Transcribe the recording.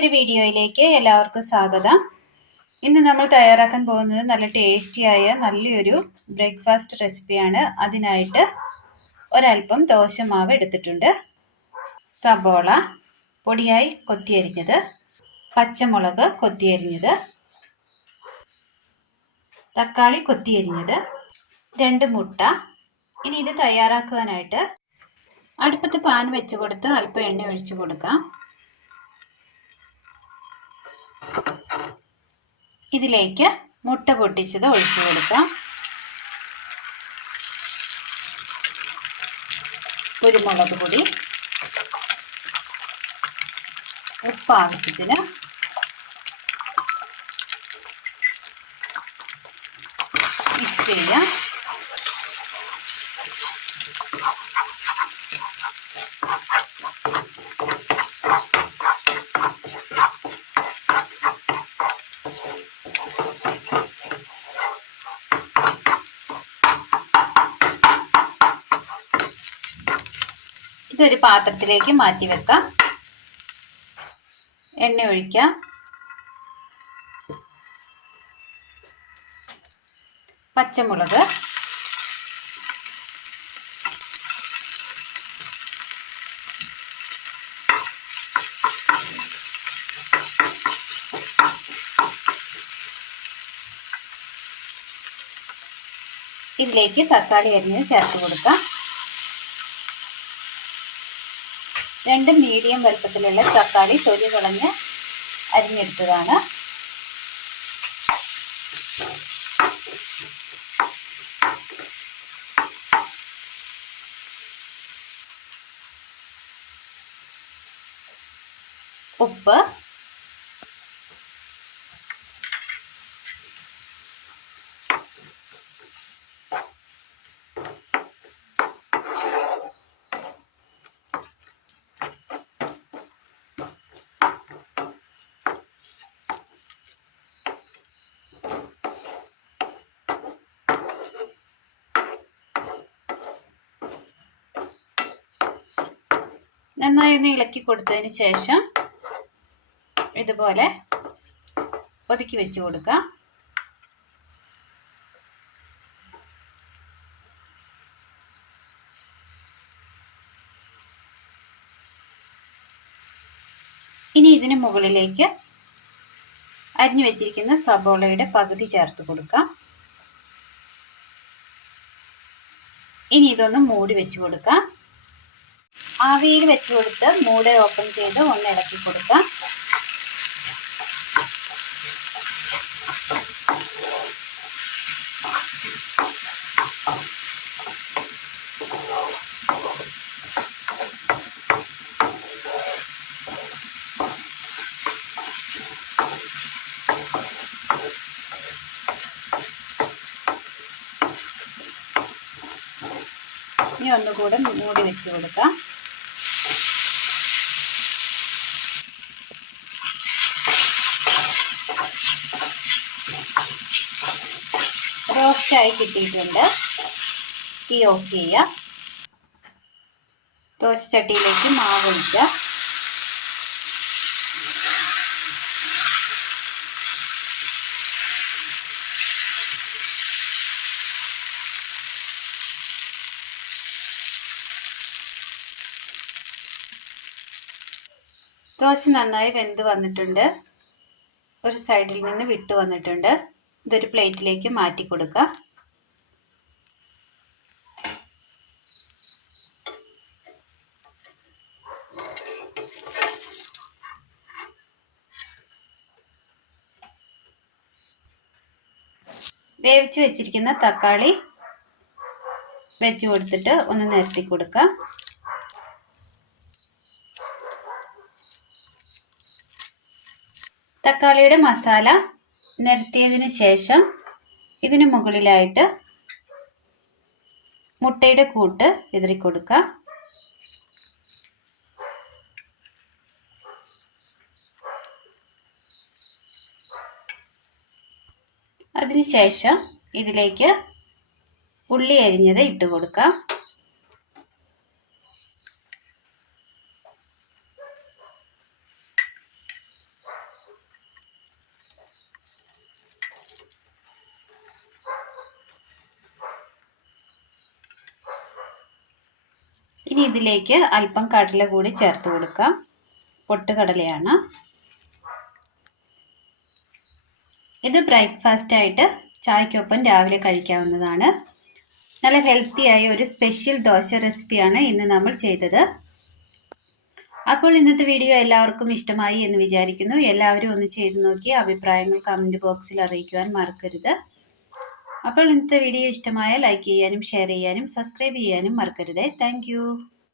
പുതിയൊരു വീഡിയോയിലേക്ക് എല്ലാവർക്കും സ്വാഗതം. ഇന്ന് നമ്മൾ തയ്യാറാക്കാൻ പോകുന്നത് നല്ല ടേസ്റ്റിയായ നല്ലൊരു ബ്രേക്ക്ഫാസ്റ്റ് റെസിപ്പിയാണ് അതിനായിട്ട് ഒരല്പം ദോശമാവ് എടുത്തിട്ടുണ്ട്. സബോള പൊടിയായി കൊത്തിയരിഞ്ഞത്. പച്ചമുളക് കൊത്തിയരിഞ്ഞത്. തക്കാളി കൊത്തിയരിഞ്ഞത്. രണ്ട് മുട്ട. ഇനി ഇത് തയ്യാറാക്കുവാനായിട്ട് അടുപ്പത്ത് പാൻ വെച്ച് കൊടുത്ത് അല്പം എണ്ണ ഒഴിച്ചു കൊടുക്കാം. ഇതിലേക്ക് മുട്ട പൊട്ടിച്ചത് ഒഴിച്ചു കൊടുക്കാം. കുരുമുളക് പൊടി. ഉപ്പ് ആവശ്യത്തിന് മിക്സ് ചെയ്യാം. ഇതൊരു പാത്രത്തിലേക്ക് മാറ്റി വെക്കാം. എണ്ണ ഒഴിക്കാം. പച്ചമുളക്. ഇതിലേക്ക് തക്കാളി അരിഞ്ഞ് ചേർത്ത് കൊടുക്കാം. രണ്ട് മീഡിയം വലുപ്പത്തിലുള്ള തക്കാളി തൊലി കളഞ്ഞ് അരിഞ്ഞെടുത്തതാണ്. ഉപ്പ് നന്നായി ഒന്ന് ഇളക്കി കൊടുത്തതിന് ശേഷം ഇതുപോലെ ഒതുക്കി വെച്ച് കൊടുക്കാം. ഇനി ഇതിന് മുകളിലേക്ക് അരിഞ്ഞു വെച്ചിരിക്കുന്ന സബോളയുടെ പകുതി ചേർത്ത് കൊടുക്കാം. ഇനി ഇതൊന്ന് മൂടി വെച്ച് കൊടുക്കാം. ആവിയിൽ വെച്ച് കൊടുത്ത് മൂട ഓപ്പൺ ചെയ്ത് ഒന്ന് ഇളക്കി കൊടുക്കാം ഇനി ഒന്നുകൂടെ മൂടി വെച്ച് കൊടുക്കാം. റോസ്റ്റായി കിട്ടിയിട്ടുണ്ട്. തീ ഓഫ് ചെയ്യുക ദോശച്ചട്ടിയിലേക്ക് മാവ് ഒഴിക്കുക ദോശ നന്നായി വെന്ത് വന്നിട്ടുണ്ട്. ഒരു സൈഡിൽ നിന്ന് വിട്ടു വന്നിട്ടുണ്ട്. ഇതൊരു പ്ലേറ്റിലേക്ക് മാറ്റി കൊടുക്കുക. വേവിച്ച് വെച്ചിരിക്കുന്ന തക്കാളി വെച്ച് കൊടുത്തിട്ട് ഒന്ന് നിരത്തി കൊടുക്കുക. തക്കാളിയുടെ മസാല നിരത്തിയതിന് ശേഷം ഇതിന് മുകളിലായിട്ട് മുട്ടയുടെ കൂട്ട് വിതറി കൊടുക്കുക അതിനുശേഷം ഇതിലേക്ക് ഉള്ളി അരിഞ്ഞത് ഇട്ട് കൊടുക്കാം ഇനി ഇതിലേക്ക് അല്പം കടല കൂടി ചേർത്ത് കൊടുക്കാം. പൊട്ടുകടലയാണ്. ഇത് ബ്രേക്ക്ഫാസ്റ്റ് ആയിട്ട് ചായക്കൊപ്പം രാവിലെ കഴിക്കാവുന്നതാണ്. നല്ല ഹെൽത്തി ആയ ഒരു സ്പെഷ്യൽ ദോശ റെസിപ്പിയാണ് ഇന്ന് നമ്മൾ ചെയ്തത്. അപ്പോൾ ഇന്നത്തെ വീഡിയോ എല്ലാവർക്കും ഇഷ്ടമായി എന്ന് വിചാരിക്കുന്നു. എല്ലാവരും ഒന്ന് ചെയ്തു നോക്കി അഭിപ്രായങ്ങൾ കമന്റ് ബോക്സിൽ അറിയിക്കുവാൻ മറക്കരുത്. അപ്പോൾ ഇന്നത്തെ വീഡിയോ ഇഷ്ടമായ ലൈക്ക് ചെയ്യാനും ഷെയർ ചെയ്യാനും സബ്സ്ക്രൈബ് ചെയ്യാനും മറക്കരുത്. താങ്ക്